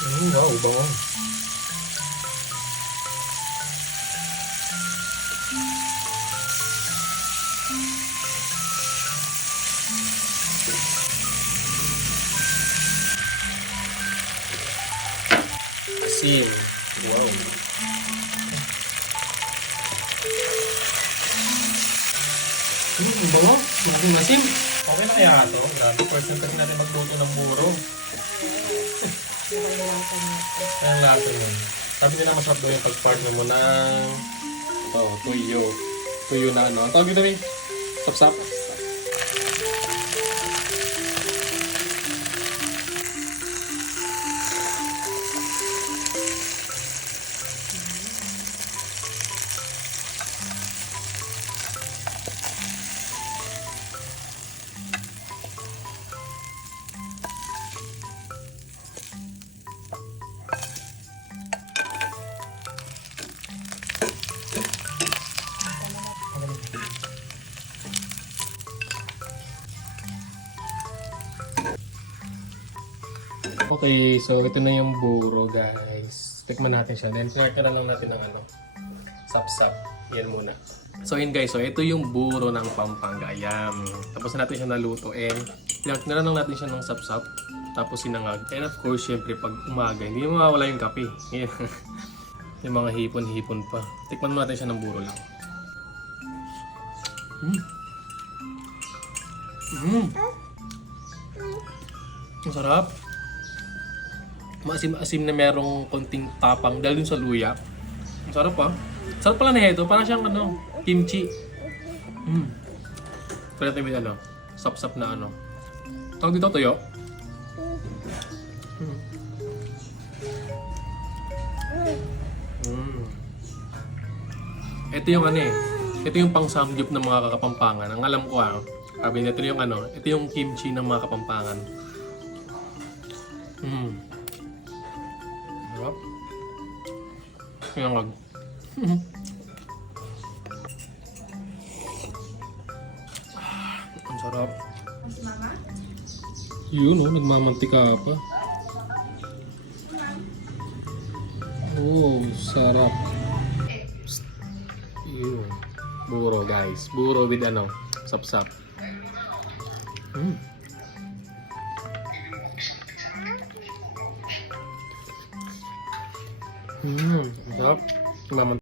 bango. Asin. Wow. Ano, ang bango? Malaking asim. Okay na kaya ito? Grabe, first time natin magluto ng buro. Kaya ang lasa nun. Sabi nila masarap daw yung pag-partner mo ng oh, tuyo. Tuyo na ano. Ang tawag dito rin? Sapsap? Okay, so ito na yung buro guys. Tikman natin siya. Then tinartira lang natin ng ano, sapsap. Yan muna. So yun guys, so ito yung buro ng Pampanga. Ayan. Tapos na natin siya nalutuin. Tinartira lang natin siya ng sapsap. Tapos sinangag. And of course, syempre pag umaga, hindi mawawala yung kape. Yung mga hipon-hipon pa. Tikman natin siya ng buro lang. Mm. Mm. Ang sarap. Maasim-asim na merong konting tapang dahil dun sa luya. Sarap ah. Sarap pala na ito. Parang siyang ano, kimchi. Mm. Kaya tayo ano, sap-sap na ano. Tawag dito tuyo. Mm. Mm. Ito yung ano eh. Ito yung pang samgyup ng mga kakapampangan. Ang alam ko ah. Sabi nito yung ano, ito yung kimchi ng mga kapampangan. Mm. Sarap. Pinangag. Ah, Ang sarap. Yun oh, nagmamantika pa. Oh, sarap. Yun. Buro guys. Buro with ano, sapsap. Mm. Mm, sarap. Maman